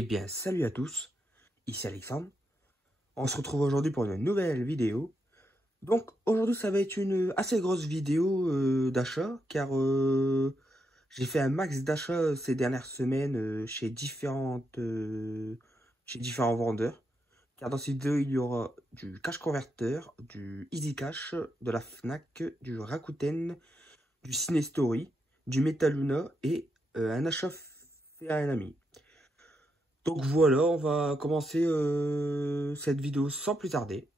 Eh bien, salut à tous, ici Alexandre. On se retrouve aujourd'hui pour une nouvelle vidéo. Donc, aujourd'hui, ça va être une assez grosse vidéo d'achat, car j'ai fait un max d'achats ces dernières semaines chez différents vendeurs. Car dans cette vidéo, il y aura du Cash Converter, du Easy Cash, de la Fnac, du Rakuten, du Cinestory, du Metaluna et un achat fait à un ami. Donc voilà, on va commencer cette vidéo sans plus tarder.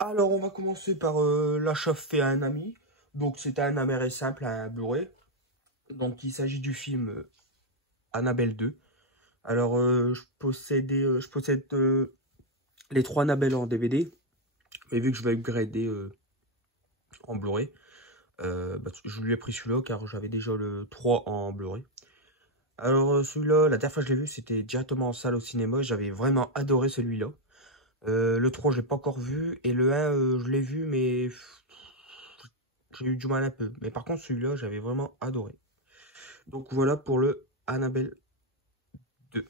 Alors on va commencer par l'achat fait à un ami. Donc c'est un Améré simple, un Blu-ray. Donc il s'agit du film Annabelle 2. Alors je possède les trois Annabelle en DVD. Mais vu que je vais upgrader en Blu-ray, je lui ai pris celui-là car j'avais déjà le 3 en Blu-ray. Alors celui-là, la dernière fois que je l'ai vu, c'était directement en salle au cinéma. J'avais vraiment adoré celui-là. Le 3, je l'ai pas encore vu. Et le 1, je l'ai vu, mais j'ai eu du mal un peu. Mais par contre, celui-là, j'avais vraiment adoré. Donc voilà pour le Annabelle 2.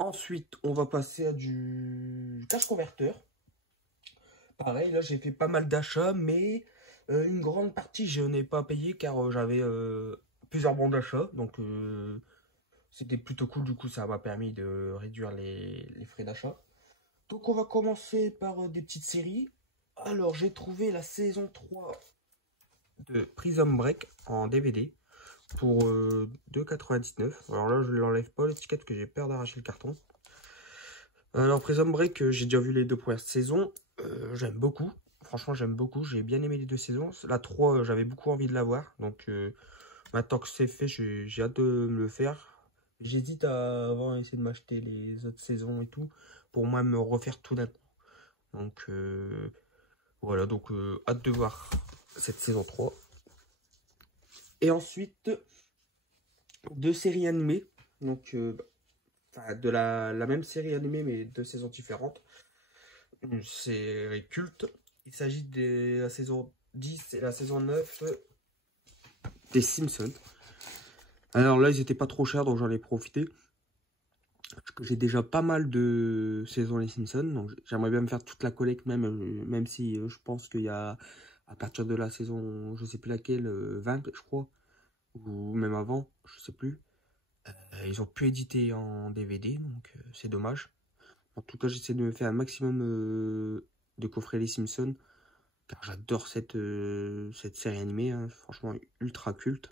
Ensuite, on va passer à du Cash Converter. Pareil, là, j'ai fait pas mal d'achats, mais une grande partie, je n'ai pas payé car j'avais plusieurs bons d'achat. Donc, c'était plutôt cool. Du coup, ça m'a permis de réduire les frais d'achat. Donc on va commencer par des petites séries. Alors j'ai trouvé la saison 3 de Prison Break en DVD pour 2,99 €. Alors là je ne l'enlève pas l'étiquette parce que j'ai peur d'arracher le carton. Alors Prison Break, j'ai déjà vu les deux premières saisons. J'aime beaucoup. Franchement j'aime beaucoup. J'ai bien aimé les deux saisons. La 3 j'avais beaucoup envie de la voir. Donc maintenant que c'est fait, j'ai hâte de me le faire. J'hésite à avant essayer de m'acheter les autres saisons et tout. Pour moi me refaire tout d'un coup. Donc voilà, donc hâte de voir cette saison 3. Et ensuite, deux séries animées. Donc de la même série animée, mais deux saisons différentes. Une série culte. Il s'agit de la saison 10 et la saison 9 des Simpsons. Alors là, ils n'étaient pas trop chers, donc j'en ai profité. J'ai déjà pas mal de saisons les Simpsons, donc j'aimerais bien me faire toute la collecte, même si je pense qu'il y a, à partir de la saison, je sais plus laquelle, 20 je crois, ou même avant, je sais plus, ils ont pu éditer en DVD, donc c'est dommage. En tout cas, j'essaie de me faire un maximum de coffrets les Simpsons, car j'adore cette série animée, hein, franchement ultra culte.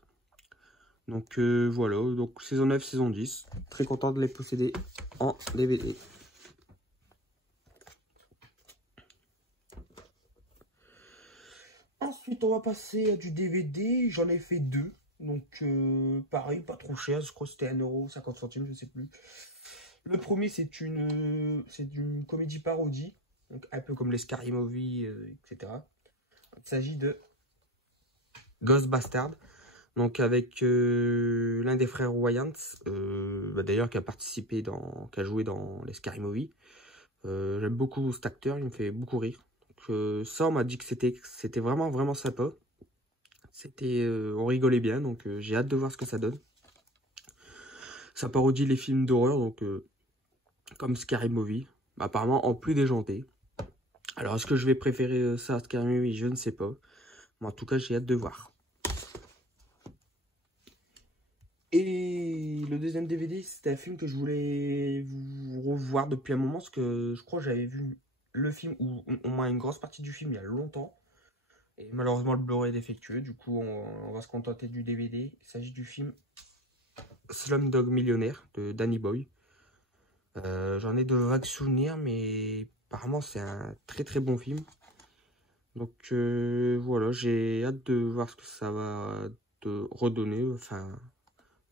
Donc voilà, donc saison 9, saison 10. Très content de les posséder en DVD. Ensuite, on va passer à du DVD. J'en ai fait deux. Donc pareil, pas trop cher. Je crois que c'était 1,50 €, je sais plus. Le premier, c'est une comédie parodie. Donc un peu comme les Scary Movie, etc. Il s'agit de Ghostbusters. Donc avec l'un des frères Wayans, d'ailleurs qui a participé qui a joué dans les Scary Movie. J'aime beaucoup cet acteur, il me fait beaucoup rire. Donc, ça, on m'a dit que c'était vraiment vraiment sympa. On rigolait bien, donc j'ai hâte de voir ce que ça donne. Ça parodie les films d'horreur, donc comme Scary Movie, apparemment en plus déjanté. Alors est-ce que je vais préférer ça à Scary Movie? Je ne sais pas. Mais en tout cas, j'ai hâte de voir. Et le deuxième DVD, c'était un film que je voulais vous revoir depuis un moment, parce que je crois que j'avais vu le film, ou au moins une grosse partie du film, il y a longtemps. Et malheureusement, le Blu-ray est défectueux, du coup, on va se contenter du DVD. Il s'agit du film Slumdog Millionnaire de Danny Boy. J'en ai de vagues souvenirs, mais apparemment, c'est un très très bon film. Donc voilà, j'ai hâte de voir ce que ça va te redonner, enfin...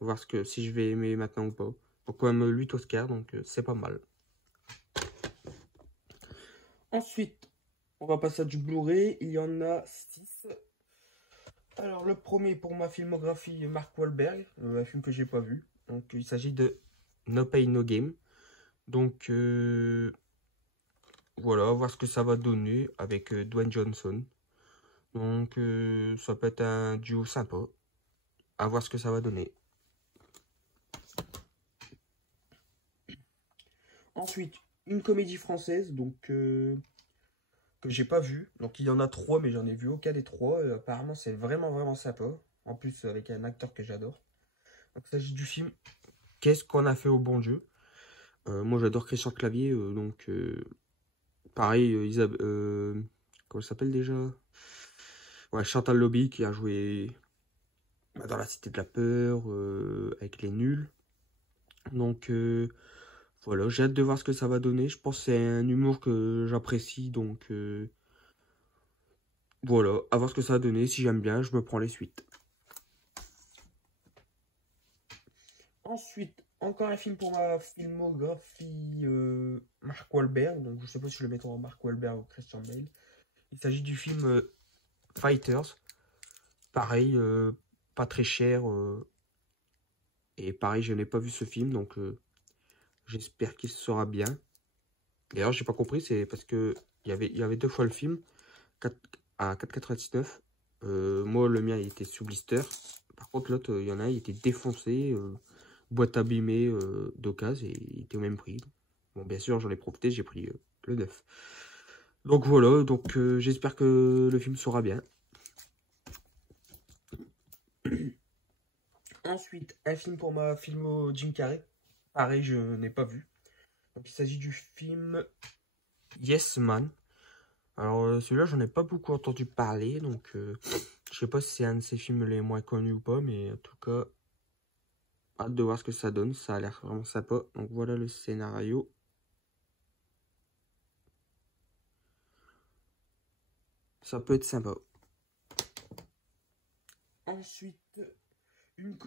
voir si je vais aimer maintenant ou pas. Donc quand même 8 Oscars, donc c'est pas mal. Ensuite, on va passer à du Blu-ray. Il y en a 6. Alors le premier pour ma filmographie, Mark Wahlberg, un film que j'ai pas vu. Donc il s'agit de No Pain No Game. Donc voilà, voir ce que ça va donner avec Dwayne Johnson. Donc ça peut être un duo sympa. À voir ce que ça va donner. Ensuite, une comédie française, donc que j'ai pas vue. Donc il y en a trois, mais j'en ai vu aucun des trois. Apparemment, c'est vraiment sympa. En plus, avec un acteur que j'adore. Donc il s'agit du film Qu'est-ce qu'on a fait au bon Dieu. Moi, j'adore Christian Clavier, donc pareil, comment ça s'appelle déjà? Ouais, Chantal Lobby qui a joué dans La Cité de la Peur, avec Les Nuls. Donc voilà, j'ai hâte de voir ce que ça va donner. Je pense que c'est un humour que j'apprécie, donc voilà, à voir ce que ça va donner. Si j'aime bien, je me prends les suites. Ensuite, encore un film pour ma filmographie, Mark Wahlberg. Donc je sais pas si je le mets en Mark Wahlberg ou Christian Bale. Il s'agit du film Fighters. Pareil, pas très cher. Et pareil, je n'ai pas vu ce film, donc j'espère qu'il sera bien. D'ailleurs, j'ai pas compris, c'est parce que il y avait deux fois le film à 4,99. Moi, le mien, il était sous blister. Par contre, l'autre, il y en a, il était défoncé, boîte abîmée d'occasion, et il était au même prix. Bon, bien sûr, j'en ai profité, j'ai pris le neuf. Donc voilà, donc j'espère que le film sera bien. Ensuite, un film pour ma filmo Jim Carrey. Pareil, je n'ai pas vu. Donc il s'agit du film Yes Man. Alors celui-là, j'en ai pas beaucoup entendu parler, donc je sais pas si c'est un de ses films les moins connus ou pas, mais en tout cas, hâte de voir ce que ça donne. Ça a l'air vraiment sympa. Donc voilà le scénario. Ça peut être sympa. Ensuite,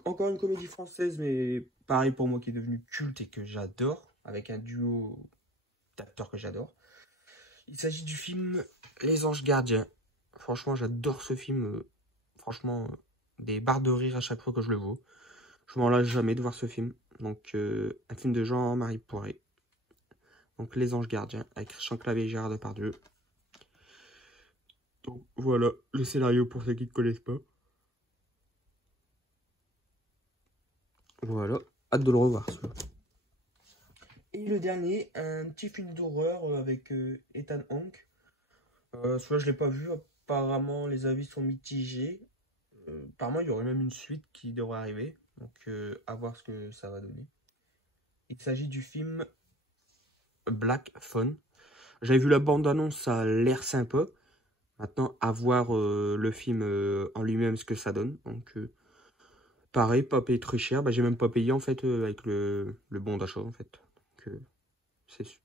encore une comédie française, mais pareil pour moi qui est devenu culte et que j'adore, avec un duo d'acteurs que j'adore. Il s'agit du film Les Anges Gardiens. Franchement, j'adore ce film. Franchement, des barres de rire à chaque fois que je le vois. Je m'en lasse jamais de voir ce film. Donc, un film de Jean-Marie Poiré. Donc, Les Anges Gardiens, avec Christian Clavier et Gérard Depardieu. Donc, voilà le scénario pour ceux qui ne connaissent pas. Voilà, hâte de le revoir. Et le dernier, un petit film d'horreur avec Ethan Hawke. Celui-là, je ne l'ai pas vu. Apparemment, les avis sont mitigés. Apparemment, il y aurait même une suite qui devrait arriver. Donc, à voir ce que ça va donner. Il s'agit du film Black Phone. J'avais vu la bande-annonce, ça a l'air sympa. Maintenant, à voir le film en lui-même, ce que ça donne. Donc, pareil, pas payé très cher. Bah, j'ai même pas payé, en fait, avec le bon d'achat, en fait. Donc,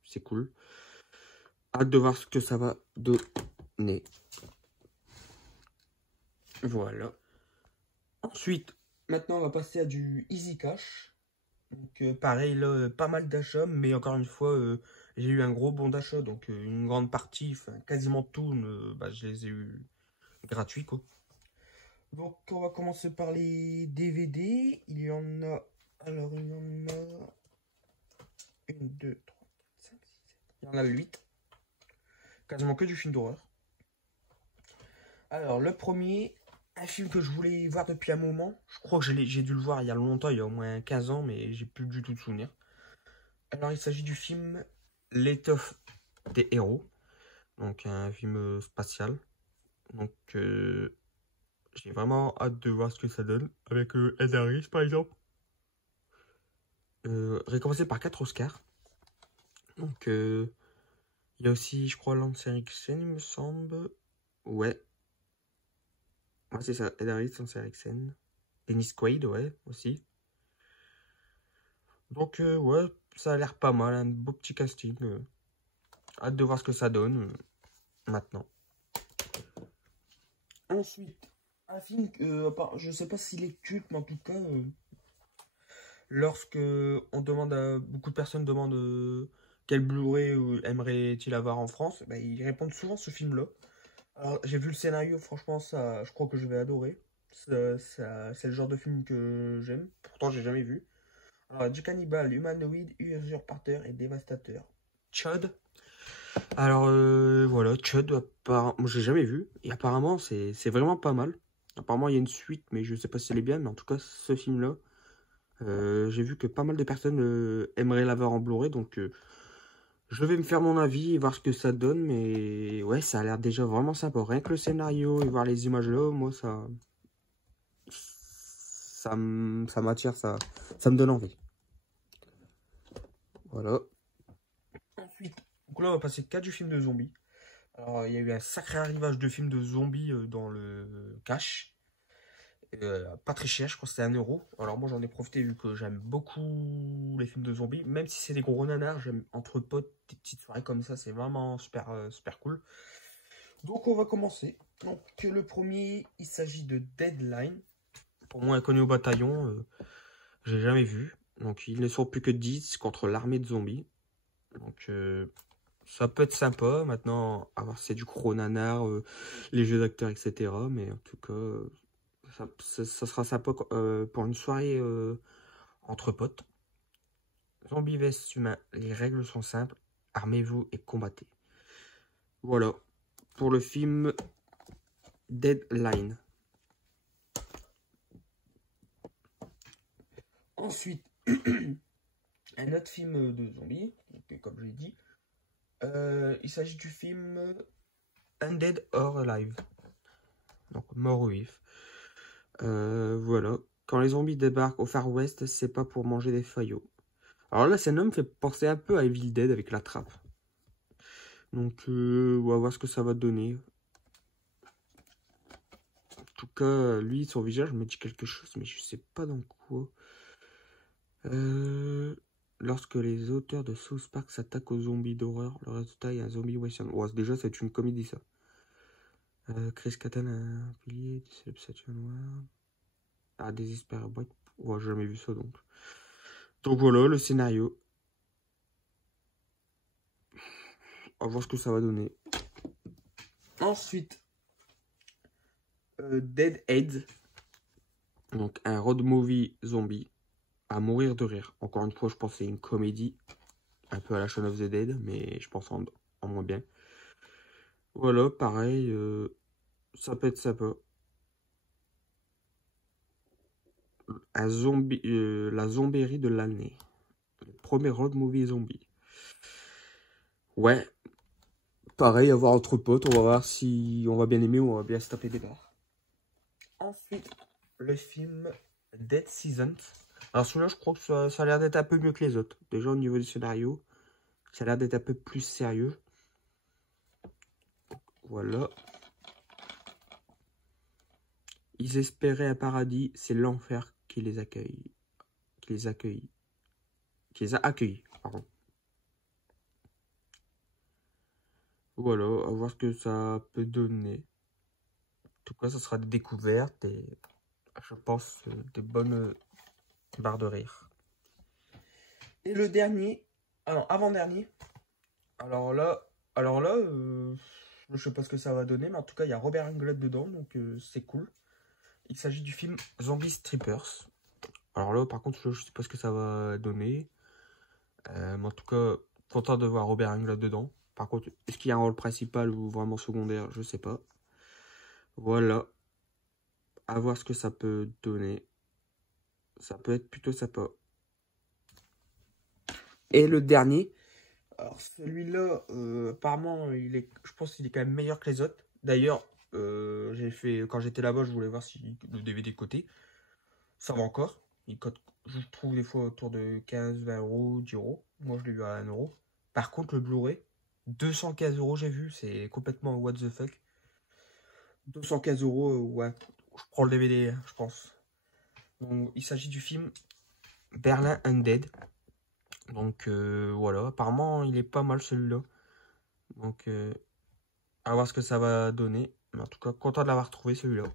c'est cool. Hâte de voir ce que ça va donner. Voilà. Ensuite, maintenant, on va passer à du Easy Cash. Donc, pareil, là, pas mal d'achats, mais encore une fois, j'ai eu un gros bon d'achat. Donc, une grande partie, enfin, quasiment tout, bah, je les ai eu gratuits, quoi. Donc, on va commencer par les DVD. Il y en a. Alors, il y en a. Une, deux, trois, quatre, cinq, six, sept. Il y en a 8. Quasiment que du film d'horreur. Alors, le premier, un film que je voulais voir depuis un moment. Je crois que j'ai dû le voir il y a longtemps, il y a au moins 15 ans, mais j'ai plus du tout de souvenir. Alors, il s'agit du film L'étoffe des héros. Donc, un film spatial. Donc, j'ai vraiment hâte de voir ce que ça donne. Avec Ed Harris, par exemple. Récompensé par 4 Oscars. Donc, il y a aussi, je crois, Lance Henriksen, il me semble. Ouais. Ouais, c'est ça. Ed Harris, Lance Henriksen. Dennis Quaid, ouais, aussi. Donc, ouais, ça a l'air pas mal. Un beau petit casting. Hâte de voir ce que ça donne maintenant. Ensuite, un film, je sais pas s'il est culte, mais en tout cas, lorsque on demande beaucoup de personnes demandent quel Blu-ray aimerait-il avoir en France, bah, ils répondent souvent ce film-là. Alors, j'ai vu le scénario, franchement, ça, je crois que je vais adorer. C'est le genre de film que j'aime, pourtant j'ai jamais vu. Alors, du cannibale, humanoïde, usurpateur et dévastateur. Chud. Alors, voilà, Chud, moi j'ai jamais vu. Et apparemment, c'est vraiment pas mal. Apparemment, il y a une suite, mais je sais pas si elle est bien. Mais en tout cas, ce film-là, j'ai vu que pas mal de personnes aimeraient l'avoir en Blu-ray. Donc, je vais me faire mon avis et voir ce que ça donne. Mais ouais, ça a l'air déjà vraiment sympa. Rien que le scénario et voir les images là, moi, ça m'attire, ça me donne envie. Voilà. Ensuite, donc là, on va passer qu'à du film de zombies. Alors, il y a eu un sacré arrivage de films de zombies dans le cash. Pas très cher, je crois que c'était 1 euro. Alors moi j'en ai profité vu que j'aime beaucoup les films de zombies. Même si c'est des gros nanars, j'aime entre potes, des petites soirées comme ça, c'est vraiment super, super cool. Donc on va commencer. Donc le premier, il s'agit de Deadline. Pour moi inconnu au bataillon, j'ai jamais vu. Donc ils ne sont plus que 10 contre l'armée de zombies. Donc ça peut être sympa. Maintenant, à voir si c'est du gros nanar, les jeux d'acteurs, etc. Mais en tout cas, ça sera sympa pour une soirée entre potes. Zombie vs humain, les règles sont simples. Armez-vous et combattez. Voilà pour le film Deadline. Ensuite, un autre film de zombies, comme je l'ai dit. Il s'agit du film Undead or Alive. Donc mort ou vif. Voilà. Quand les zombies débarquent au Far West, c'est pas pour manger des faillots. Alors là, ça me fait penser un peu à Evil Dead avec la trappe. Donc, on va voir ce que ça va donner. En tout cas, lui, son visage me dit quelque chose, mais je sais pas dans quoi. Lorsque les auteurs de South Park s'attaquent aux zombies d'horreur, le résultat est un zombie western. Ouais, déjà, c'est une comédie, ça. Chris Kattan, un pilier, Deception Noir. Ah, Desesperate Boy. Ouais, j'ai jamais vu ça, donc. Donc voilà, le scénario. On va voir ce que ça va donner. Ensuite, Dead Head. Donc, un road movie zombie. À mourir de rire. Encore une fois, je pense que c'est une comédie. Un peu à la Shaun of the Dead, mais je pense en moins bien. Voilà, pareil. Ça peut être sympa. La zombierie de l'année. Le premier road movie zombie. Ouais. Pareil, à voir entre potes. On va voir si on va bien aimer ou on va bien se taper des barres. Ensuite, le film Dead Season. Alors celui-là, je crois que ça a l'air d'être un peu mieux que les autres. Déjà au niveau du scénario, ça a l'air d'être un peu plus sérieux. Voilà. Ils espéraient un paradis, c'est l'enfer qui les accueille. Qui les accueille. Qui les a accueillis, pardon. Voilà, à voir ce que ça peut donner. En tout cas, ça sera des découvertes et je pense des bonnes barres de rire. Et le dernier, alors avant-dernier, alors là, je sais pas ce que ça va donner, mais en tout cas, il y a Robert Englund dedans, donc c'est cool. Il s'agit du film Zombie Strippers. Alors là, par contre, je sais pas ce que ça va donner. Mais en tout cas, content de voir Robert Englund dedans. Par contre, est-ce qu'il y a un rôle principal ou vraiment secondaire? Je sais pas. Voilà. À voir ce que ça peut donner. Ça peut être plutôt sympa. Et le dernier. Alors celui-là, apparemment, je pense qu'il est quand même meilleur que les autres. D'ailleurs, quand j'étais là-bas, je voulais voir si le DVD cotait. Ça va encore. Il cote, je trouve des fois autour de 15, 20 euros, 10 euros. Moi, je l'ai eu à 1 euro. Par contre, le Blu-ray, 215 euros, j'ai vu. C'est complètement what the fuck. 215 euros, ouais. Je prends le DVD, je pense. Donc, il s'agit du film Berlin Undead. Donc, voilà. Apparemment, il est pas mal celui-là. Donc, à voir ce que ça va donner. Mais en tout cas, content de l'avoir trouvé celui-là.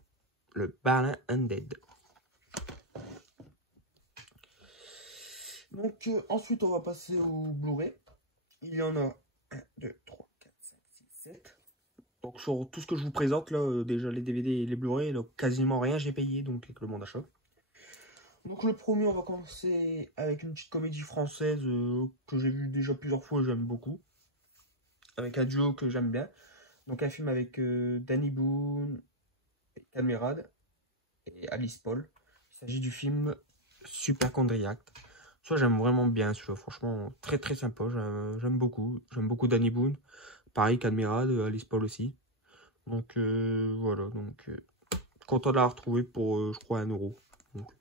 Le Berlin Undead. Donc, ensuite, on va passer au Blu-ray. Il y en a 1, 2, 3, 4, 5, 6, 7. Donc sur tout ce que je vous présente, là, déjà les DVD et les Blu-ray, quasiment rien j'ai payé, donc avec le bon d'achat. Donc le premier, on va commencer avec une petite comédie française que j'ai vue déjà plusieurs fois et j'aime beaucoup. avec un duo que j'aime bien. Donc un film avec Danny Boone, Camerad et Alice Paul. Il s'agit du film Superchondriac. Ça, j'aime vraiment bien celui-là, franchement, très très sympa, j'aime beaucoup. J'aime beaucoup Danny Boone, pareil Camerad, Alice Paul aussi. Donc voilà, donc content de la retrouver pour, je crois, 1 €. Donc,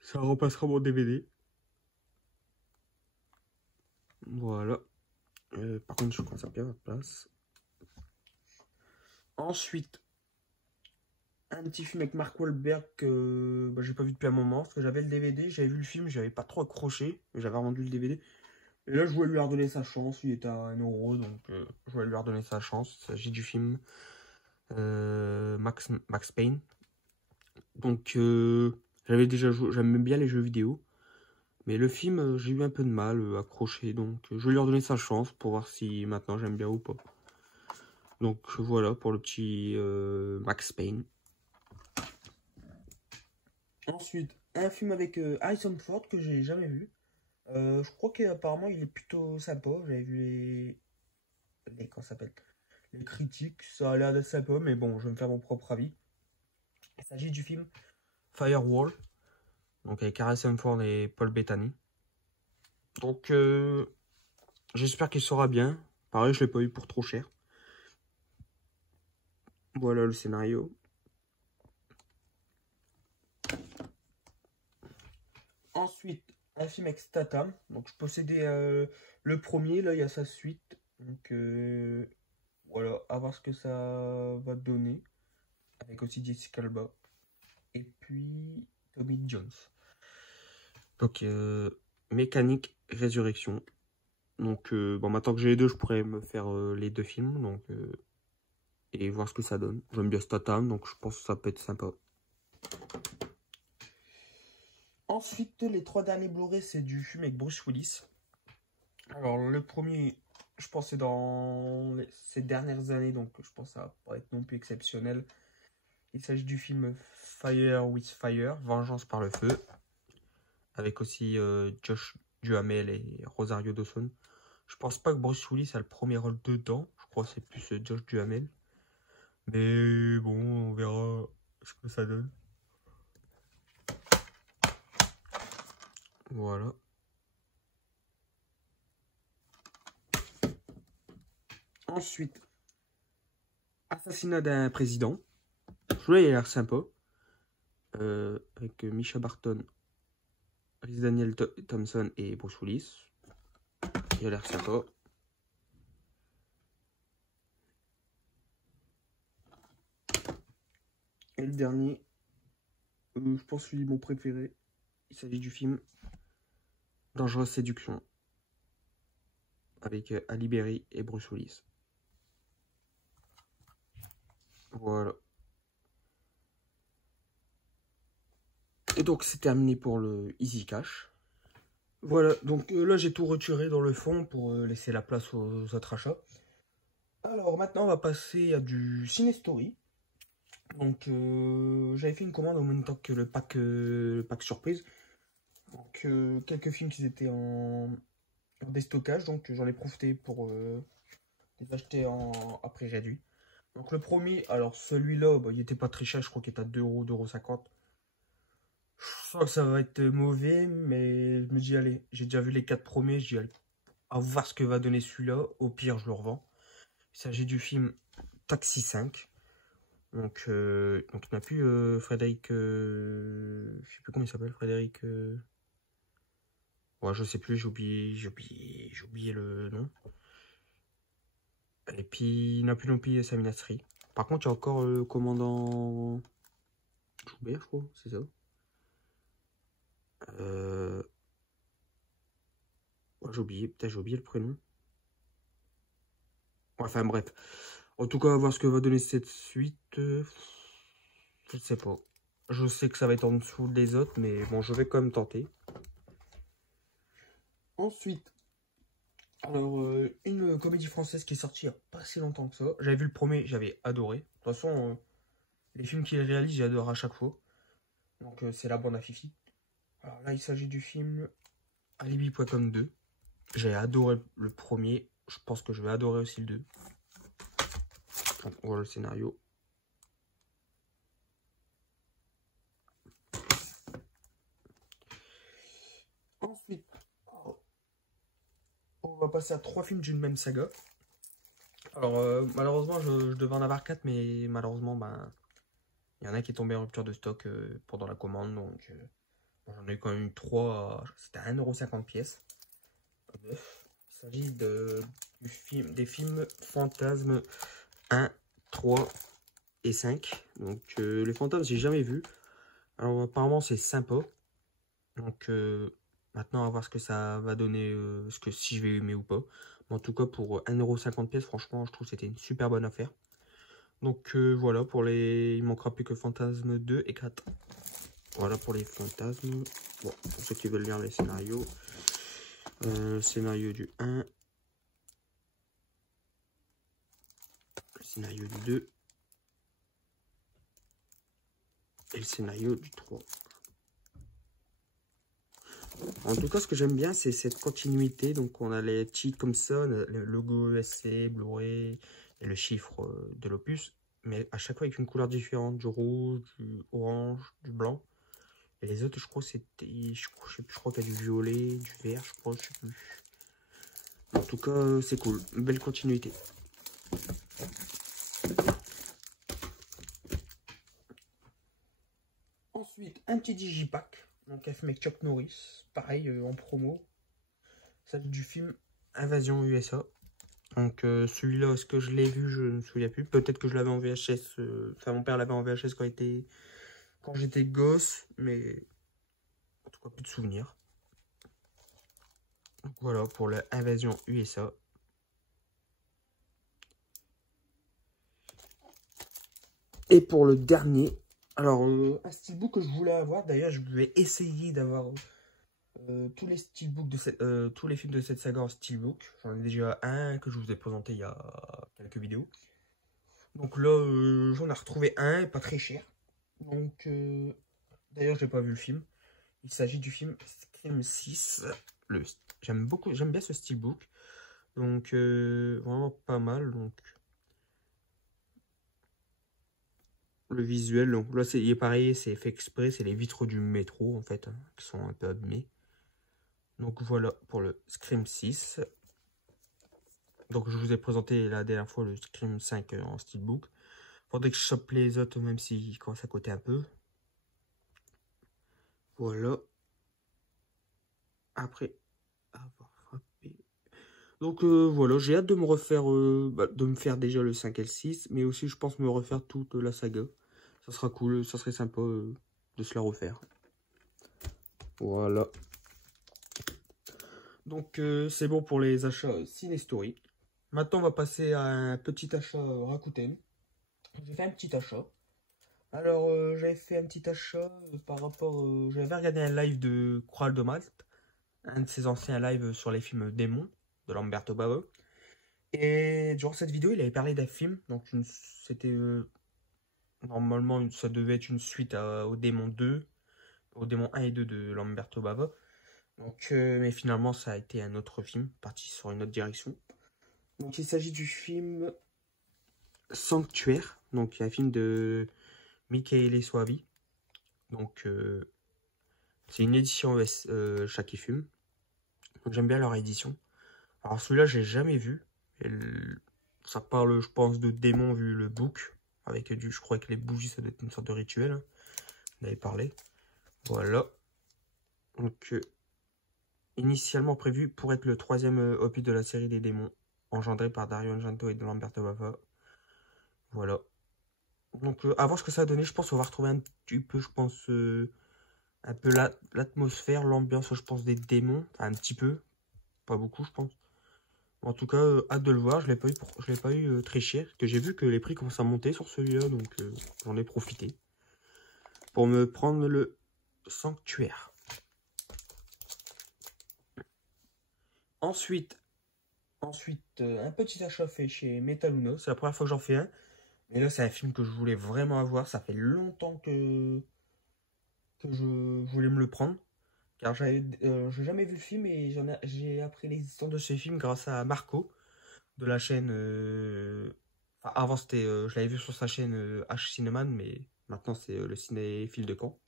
ça repassera mon DVD. Voilà. Par contre, je conserve bien ma place. Ensuite, un petit film avec Mark Wahlberg que bah, j'ai pas vu depuis un moment. Parce que j'avais le DVD, j'avais vu le film, j'avais pas trop accroché. Mais j'avais rendu le DVD. Et là, je voulais lui redonner sa chance. Il était à 1 €. Donc, je voulais lui redonner sa chance. Il s'agit du film Max Payne. Donc, j'avais déjà joué. J'aime bien les jeux vidéo. Mais le film, j'ai eu un peu de mal à accrocher. Donc, je vais lui redonner sa chance pour voir si maintenant j'aime bien ou pas. Donc, voilà pour le petit Max Payne. Ensuite, un film avec Harrison Ford que j'ai jamais vu. Je crois qu'apparemment il est plutôt sympa. J'avais vu comment ça s'appelle, les critiques. Ça a l'air d'être sympa, mais bon, je vais me faire mon propre avis. Il s'agit du film Firewall. Donc avec Harrison Ford et Paul Bettany. Donc j'espère qu'il sera bien. Pareil, je l'ai pas eu pour trop cher. Voilà le scénario. Ensuite, un film avec Statham. Donc je possédais le premier, là il y a sa suite. Donc voilà, à voir ce que ça va donner. Avec aussi Jessica Alba. Et puis Tommy Jones. Donc Mécanique Résurrection. Donc bon, maintenant que j'ai les deux, je pourrais me faire les deux films. Donc et voir ce que ça donne. J'aime bien Statham, donc je pense que ça peut être sympa. Ensuite, les 3 derniers Blu-ray, c'est du film avec Bruce Willis. Alors, le premier, je pense c'est dans ces dernières années, donc je pense que ça va pas être non plus exceptionnel. Il s'agit du film Fire with Fire, Vengeance par le feu, avec aussi Josh Duhamel et Rosario Dawson. Je pense pas que Bruce Willis a le premier rôle dedans, je crois que c'est plus Josh Duhamel. Mais bon, on verra ce que ça donne. Voilà. Ensuite, Assassinat d'un président. Celui-là, il a l'air sympa. Avec Misha Barton, Rhys Daniel Thompson et Bruce Willis. Il a l'air sympa. Et le dernier, je pense que c'est mon préféré. Il s'agit du film Dangereuse Séduction. Avec Ali Berry et Bruce Willis. Voilà. Et donc c'est terminé pour le Easy Cash. Voilà, donc là j'ai tout retiré dans le fond pour laisser la place aux autres achats. Alors maintenant on va passer à du Ciné Story. Donc j'avais fait une commande en même temps que le pack surprise. Donc quelques films qui étaient en déstockage, donc j'en ai profité pour les acheter à prix réduit. Donc le premier, alors celui-là, bah, il était pas très cher, je crois qu'il était à 2 €, 2,50 €. Je sens que ça va être mauvais, mais je me dis, allez, j'ai déjà vu les 4 premiers, je dis, allez, à voir ce que va donner celui-là. Au pire, je le revends. Il s'agit du film Taxi 5. Donc il n'y a plus Frédéric. Je sais plus comment il s'appelle, Frédéric. Ouais, je sais plus, j'ai oublié le nom. Et puis, il n'a plus non plus Samina Sri. Par contre, il y a encore le commandant Joubert, je crois, c'est ça. Ouais, peut-être j'ai oublié le prénom. Enfin bref. En tout cas, on va voir ce que va donner cette suite. Je ne sais pas. Je sais que ça va être en dessous des autres, mais bon, je vais quand même tenter. Ensuite, alors, une comédie française qui est sortie il n'y a pas si longtemps que ça. J'avais vu le premier, j'avais adoré. De toute façon, les films qu'il réalise, j'adore à chaque fois. Donc, c'est La Bande à Fifi. Alors là, il s'agit du film Alibi.com 2. J'ai adoré le premier. Je pense que je vais adorer aussi le 2. Donc, voilà le scénario. Ensuite, on va passer à 3 films d'une même saga. Alors, malheureusement, je devais en avoir 4, mais malheureusement, ben, il y en a qui est tombé en rupture de stock pendant la commande. Donc, j'en ai eu quand même eu 3. C'était à 1,50 € pièce. Il s'agit des films Fantasmes 1, 3 et 5. Donc, les Fantasmes, j'ai jamais vu. Alors, apparemment, c'est sympa. Donc, maintenant, on va voir ce que ça va donner, si je vais aimer ou pas. Mais en tout cas, pour 1,50 € pièce, franchement, je trouve que c'était une super bonne affaire. Donc, voilà, il manquera plus que Fantasme 2 et 4. Voilà pour les fantasmes. Bon, pour ceux qui veulent lire les scénarios. Scénario du 1. Le scénario du 2. Et le scénario du 3. En tout cas, ce que j'aime bien, c'est cette continuité. Donc, on a les titres comme ça, le logo ESC, Blu-ray et le chiffre de l'opus. Mais à chaque fois avec une couleur différente, du rouge, du orange, du blanc. Et les autres, je crois, c'était. Je crois qu'il y a du violet, du vert, je crois, je sais plus. En tout cas, c'est cool. Une belle continuité. Ensuite, un petit digipack. Donc, un film avec Chuck Norris. Pareil, en promo. Ça du film Invasion USA. Donc, celui-là, est-ce que je l'ai vu? Je ne me souviens plus. Peut-être que je l'avais en VHS. Enfin, mon père l'avait en VHS quand j'étais gosse. Mais en tout cas, plus de souvenirs. Donc, voilà pour l'Invasion USA. Et pour le dernier, alors un steelbook que je voulais avoir, d'ailleurs je vais essayer d'avoir tous les steelbooks tous les films de cette saga en steelbook. J'en ai déjà un que je vous ai présenté il y a quelques vidéos. Donc là j'en ai retrouvé un, pas très cher. Donc d'ailleurs j'ai pas vu le film. Il s'agit du film Scream 6. J'aime bien ce steelbook. Donc vraiment pas mal. Donc le visuel, donc là il est pareil, c'est fait exprès, c'est les vitres du métro en fait, hein, qui sont un peu abîmées. Donc voilà pour le Scream 6. Donc je vous ai présenté la dernière fois le Scream 5 en steelbook. Faudrait que je chope les autres même s'ils commencent à coûter un peu. Voilà. Après avoir frappé. Donc voilà, j'ai hâte de me refaire, de me faire déjà le 5 et le 6, mais aussi je pense me refaire toute la saga. Ça sera cool, ça serait sympa de se la refaire. Voilà. Donc c'est bon pour les achats Cinestory. Maintenant on va passer à un petit achat Rakuten. J'ai fait un petit achat. Alors j'avais fait un petit achat par rapport... j'avais regardé un live de Coral de Malte. Un de ses anciens lives sur les films Démons de Lamberto Bava. Et durant cette vidéo il avait parlé d'un film. Donc c'était... normalement ça devait être une suite au Démon 2. Au Démon 1 et 2 de Lamberto Bava. Donc, mais finalement, ça a été un autre film, parti sur une autre direction. Donc, il s'agit du film Sanctuaire. Donc, il y a un film de Michele Soavi. Donc, c'est une édition US, chaque film. Donc, j'aime bien leur édition. Alors, celui-là, j'ai jamais vu. Ça parle, je pense, de démons vu le book. Avec je crois que les bougies, ça doit être une sorte de rituel. Hein. On avait parlé. Voilà. Donc, initialement prévu pour être le 3e opus de la série des démons, engendré par Dario Argento et de Lamberto Bava. Voilà. Donc, à voir ce que ça a donné. Je pense qu'on va retrouver un petit peu, je pense, un peu l'atmosphère, l'ambiance, je pense, des démons. Enfin, un petit peu. Pas beaucoup, je pense. En tout cas, hâte de le voir. Je l'ai pas eu très cher. Que j'ai vu que les prix commencent à monter sur celui-là. Donc, j'en ai profité. Pour me prendre le Sanctuaire. Ensuite, un petit achat fait chez Metaluno. C'est la première fois que j'en fais un. Et là, c'est un film que je voulais vraiment avoir. Ça fait longtemps que je voulais me le prendre. Car j'ai jamais vu le film et j'ai appris l'existence de ce film grâce à Marco. de la chaîne. Enfin, avant, c'était, je l'avais vu sur sa chaîne H Cinéman, mais maintenant, c'est le cinéphile de Caen.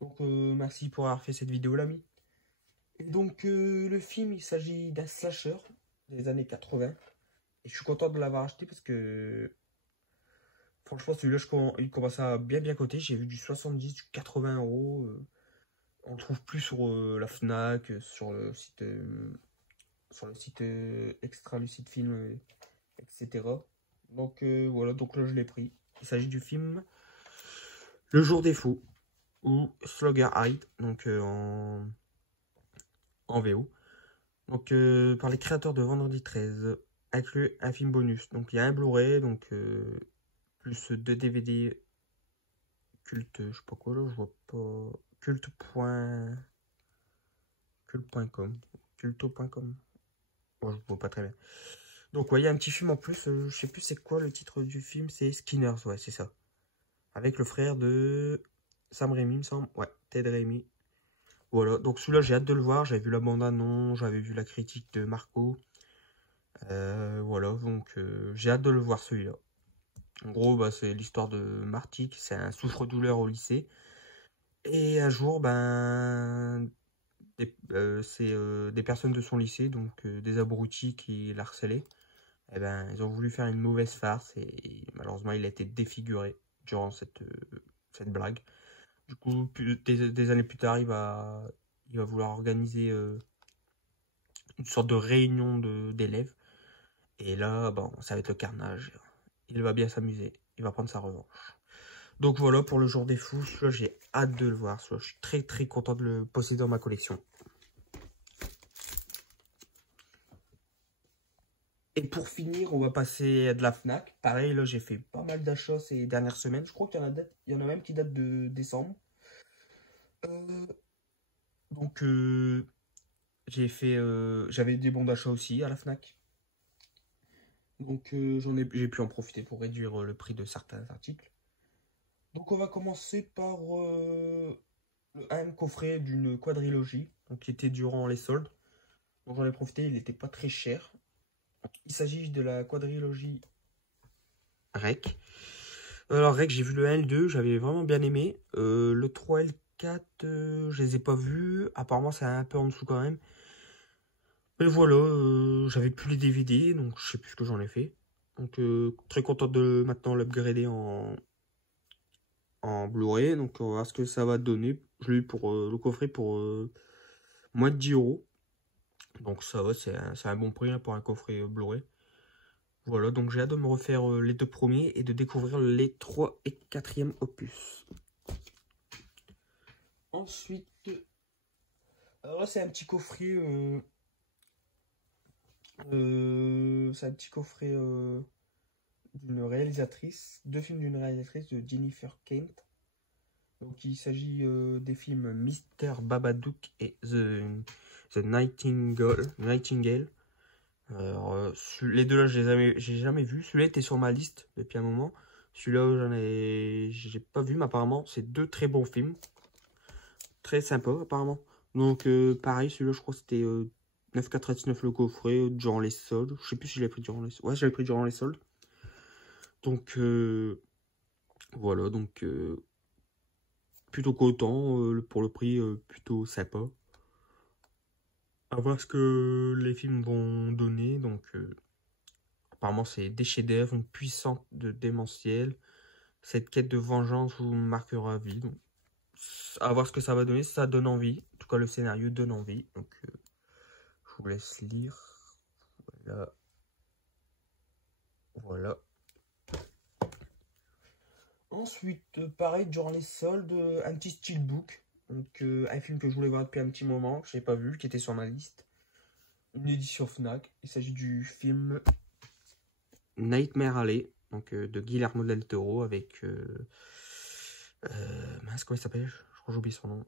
Donc, merci pour avoir fait cette vidéo, l'ami. Et donc, le film, il s'agit d'un slasher des années 80. Et je suis content de l'avoir acheté parce que, franchement, celui-là, il commence à bien coter. J'ai vu du 70, du 80 euros. On le trouve plus sur la Fnac, sur le site Extra Lucide Film, etc. Donc voilà, donc là je l'ai pris. Il s'agit du film Le Jour des Fous ou Slugger Hide, donc en VO. Donc par les créateurs de Vendredi 13, inclut un film bonus. Donc il y a un Blu-ray, donc plus 2 DVD culte, je sais pas quoi là, je vois pas. Culte.com. Culto.com. Bon, je vois pas très bien. Donc, ouais, il y a un petit film en plus. Je sais plus c'est quoi le titre du film. C'est Skinners, ouais, c'est ça. Avec le frère de Sam Raimi, il me semble. Ouais, Ted Raimi. Voilà, donc celui-là, j'ai hâte de le voir. J'avais vu la bande-annonce, j'avais vu la critique de Marco. Voilà, donc j'ai hâte de le voir celui-là. En gros, bah, c'est l'histoire de Marty, c'est un souffre-douleur au lycée. Et un jour, ben, c'est des personnes de son lycée, donc des abrutis qui l'harcelaient. Eh ben, ils ont voulu faire une mauvaise farce et malheureusement, il a été défiguré durant cette blague. Du coup, des années plus tard, il va vouloir organiser une sorte de réunion d'élèves. Et là, bon, ça va être le carnage. Il va bien s'amuser. Il va prendre sa revanche. Donc voilà pour le jour des fous. Celui-là, j'ai hâte de le voir. Je suis très content de le posséder dans ma collection. Et pour finir, on va passer à de la Fnac. Pareil, là, j'ai fait pas mal d'achats ces dernières semaines. Je crois qu'il y en a même qui datent de décembre. Euh, donc, j'avais des bons d'achat aussi à la Fnac. Donc, j'ai pu en profiter pour réduire le prix de certains articles. Donc, on va commencer par un coffret d'une quadrilogie, donc, qui était durant les soldes. Donc, j'en ai profité, il n'était pas très cher. Donc, il s'agit de la quadrilogie REC. Alors, REC, j'ai vu le 1 et le 2, j'avais vraiment bien aimé. Le 3 et le 4, je les ai pas vus. Apparemment, c'est un peu en dessous quand même. Mais voilà, j'avais plus les DVD, donc je sais plus ce que j'en ai fait. Donc, très content de maintenant l'upgrader en Blu-ray. Donc, on va voir ce que ça va donner. Je l'ai eu pour le coffret pour moins de 10 euros. Donc, ça va, c'est un bon prix hein, pour un coffret Blu-ray. Voilà, donc j'ai hâte de me refaire les 2 premiers et de découvrir les 3 et 4e opus. Ensuite, alors là c'est un petit coffret, c'est un petit coffret d'une réalisatrice, 2 films d'une réalisatrice de Jennifer Kent. Donc il s'agit des films Mr. Babadook et The Nightingale. Alors, les deux là, j'ai jamais vu. Celui-là était sur ma liste depuis un moment. Celui-là, j'ai pas vu, mais apparemment, c'est 2 très bons films. Très sympa, apparemment. Donc, pareil, celui-là, je crois que c'était 9,99 le coffret, durant les soldes. Je sais plus si je l'ai pris durant les soldes. Ouais, je l'avais pris durant les soldes. Donc, voilà, donc, plutôt content. Pour le prix, plutôt sympa. À voir ce que les films vont donner. Donc, apparemment, c'est des chefs-d'œuvre, une puissance de démentiel. Cette quête de vengeance vous marquera à vie. Donc, à voir ce que ça va donner. Ça donne envie. En tout cas, le scénario donne envie. Donc, je vous laisse lire. Voilà. Voilà. Ensuite, pareil, durant les soldes, un petit steelbook. Donc, un film que je voulais voir depuis un petit moment, que je n'avais pas vu, qui était sur ma liste. Une édition Fnac. Il s'agit du film Nightmare Alley, donc de Guillermo del Toro, avec... mince, comment il s'appelle? Je crois que j'ai oublié son nom.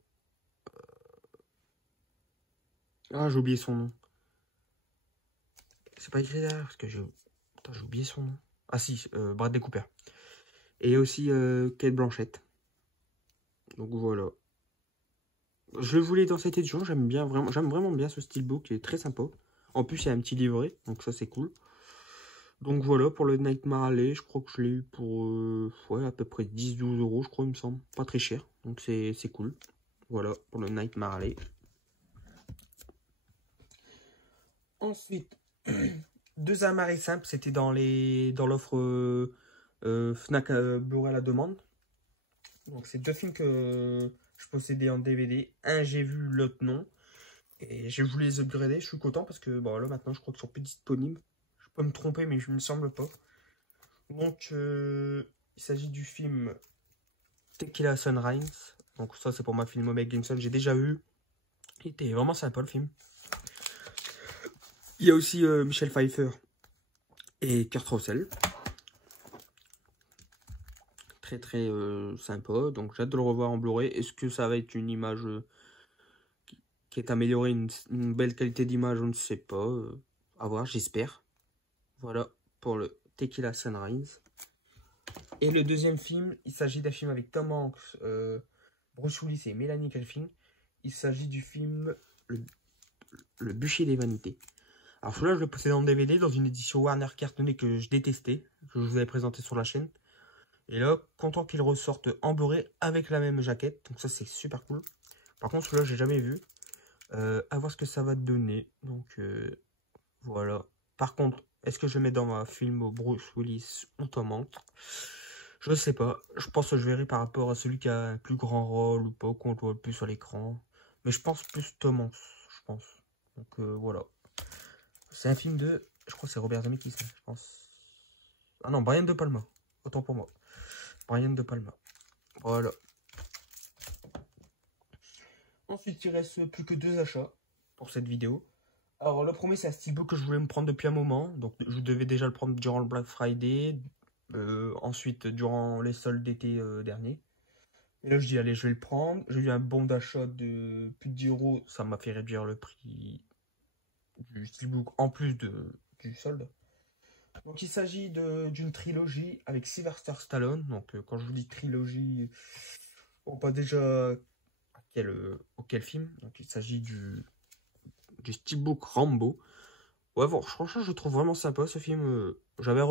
Ah, j'ai oublié son nom. C'est pas écrit derrière, parce que j'ai oublié son nom. Ah si, Bradley Cooper. Et aussi Kate Blanchett. Donc voilà. Je le voulais dans cette édition, j'aime vraiment bien ce steelbook, qui est très sympa. En plus, il y a un petit livret, donc ça c'est cool. Donc voilà pour le Nightmare Alley, je crois que je l'ai eu pour ouais, à peu près 10-12 euros, je crois, il me semble. Pas très cher, donc c'est cool. Voilà pour le Nightmare Alley. Ensuite, deux amarres simples, c'était dans l'offre Fnac Blu-ray à la demande. Donc c'est deux films que je possédais en DVD. Un j'ai vu, l'autre non. Et j'ai voulu les upgrader, je suis content parce que bon, là maintenant je crois qu'ils sont plus disponibles. Je peux me tromper mais je ne me semble pas. Donc il s'agit du film Tequila Sunrise. Donc ça c'est pour ma film Mel Gibson, j'ai déjà vu. Il était vraiment sympa le film. Il y a aussi Michel Pfeiffer et Kurt Russell. Très très sympa. Donc j'ai hâte de le revoir en Blu-ray. Est-ce que ça va être une image qui est améliorée, une belle qualité d'image? Je ne sais pas. À voir, j'espère. Voilà pour le Tequila Sunrise. Et le deuxième film, il s'agit d'un film avec Tom Hanks, Bruce Willis et Melanie Griffith. Il s'agit du film le Bûcher des Vanités. Alors celui-là, je le possédais en DVD dans une édition Warner cartonnée que je détestais, que je vous avais présenté sur la chaîne. Et là, content qu'il ressorte en Blu-ray avec la même jaquette. Donc ça, c'est super cool. Par contre, celui-là, j'ai jamais vu. À voir ce que ça va donner. Donc voilà. Par contre, est-ce que je mets dans ma film Bruce Willis ou Tom Hanks? Je sais pas. Je pense que je verrai par rapport à celui qui a un plus grand rôle ou pas, qu'on voit le plus sur l'écran. Mais je pense plus Tom Hanks, je pense. Donc voilà. C'est un film de... Je crois que c'est Robert Zemeckis, je pense. Ah non, Brian De Palma. Autant pour moi. Brian De Palma. Voilà. Ensuite, il reste plus que deux achats pour cette vidéo. Alors, le premier, c'est un steelbook que je voulais me prendre depuis un moment. Donc, je devais déjà le prendre durant le Black Friday. Ensuite, durant les soldes d'été dernier. Et là, je dis, allez, je vais le prendre. J'ai eu un bon d'achat de plus de 10 euros. Ça m'a fait réduire le prix du steelbook en plus du solde. Donc, il s'agit d'une trilogie avec Sylvester Stallone. Donc, quand je vous dis trilogie, on passe déjà auquel film. Donc, il s'agit du steelbook Rambo. Ouais, bon, franchement, je le trouve vraiment sympa ce film. J'avais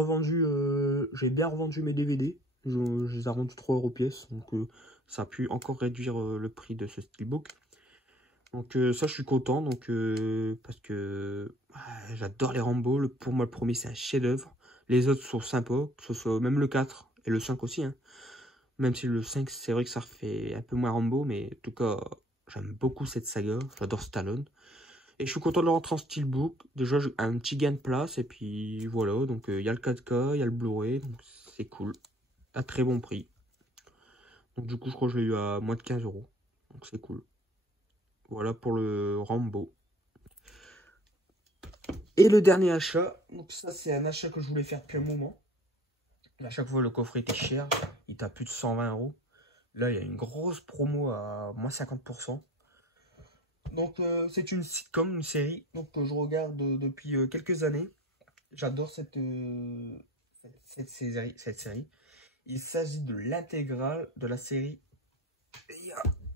j'ai bien revendu mes DVD. Je les ai revendus 3 euros pièce. Donc, ça a pu encore réduire le prix de ce steelbook. Donc, ça, je suis content. Donc, parce que j'adore les Rambo. Pour moi, le premier, c'est un chef-d'œuvre. Les autres sont sympas, que ce soit même le 4 et le 5 aussi. Hein. Même si le 5, c'est vrai que ça refait un peu moins Rambo. Mais en tout cas, j'aime beaucoup cette saga. J'adore Stallone. Et je suis content de le rentrer en steelbook. Déjà, j'ai un petit gain de place. Et puis voilà, donc il y a le 4K, il y a le Blu-ray. Donc c'est cool. À très bon prix. Donc du coup, je crois que je l'ai eu à moins de 15 euros. Donc c'est cool. Voilà pour le Rambo. Et le dernier achat. Donc ça, c'est un achat que je voulais faire depuis un moment. À chaque fois, le coffret était cher. Il t'a plus de 120 euros. Là, il y a une grosse promo à moins 50%. Donc c'est une sitcom, une série donc, que je regarde depuis quelques années. J'adore cette série. Il s'agit de l'intégrale de la série.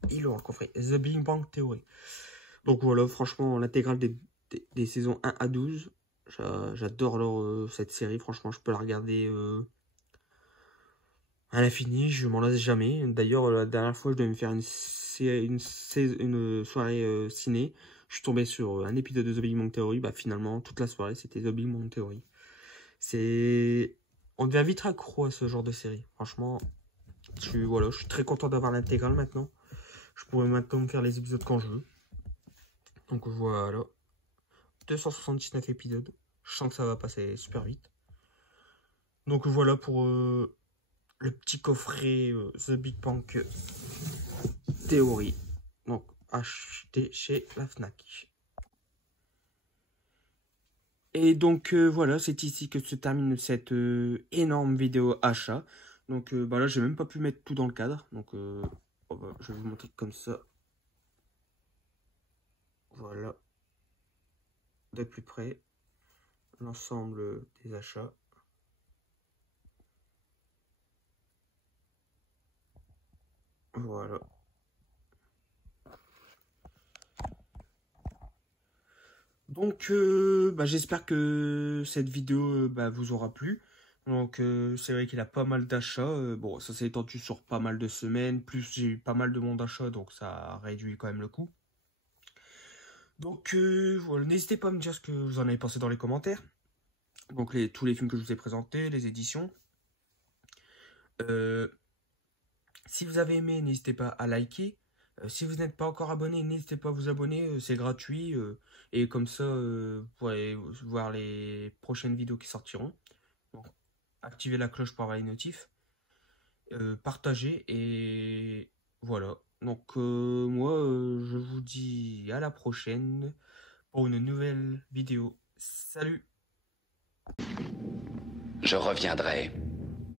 Il est le coffret The Big Bang Theory. Donc voilà, franchement, l'intégrale des saisons 1 à 12. J'adore cette série. Franchement, je peux la regarder à l'infini. Je m'en lasse jamais. D'ailleurs, la dernière fois, je devais me faire une soirée ciné. Je suis tombé sur un épisode de The Big Bang Theory. Bah, finalement, toute la soirée, c'était The Big Bang Theory. On devient vite accro à ce genre de série. Franchement, je suis très content d'avoir l'intégrale maintenant. Je pourrais maintenant me faire les épisodes quand je veux. Donc voilà. 279 épisodes. Je sens que ça va passer super vite. Donc voilà pour le petit coffret The Big Bang Theory. Donc acheté chez la Fnac. Et donc voilà, c'est ici que se termine cette énorme vidéo achat. Donc bah là, j'ai même pas pu mettre tout dans le cadre. Donc je vais vous montrer comme ça. Voilà. De plus près. L'ensemble des achats. Voilà. Donc, j'espère que cette vidéo vous aura plu. Donc, c'est vrai qu'il a pas mal d'achats. Bon, ça s'est étendu sur pas mal de semaines. Plus, j'ai eu pas mal de monde d'achat, donc ça a réduit quand même le coût. Donc, voilà, n'hésitez pas à me dire ce que vous en avez pensé dans les commentaires. Donc, tous les films que je vous ai présentés, les éditions. Si vous avez aimé, n'hésitez pas à liker. Si vous n'êtes pas encore abonné, n'hésitez pas à vous abonner, c'est gratuit. Et comme ça, vous pourrez voir les prochaines vidéos qui sortiront. Donc, activez la cloche pour avoir les notifs. Partagez et voilà. Donc moi, je vous dis à la prochaine pour une nouvelle vidéo. Salut! Je reviendrai.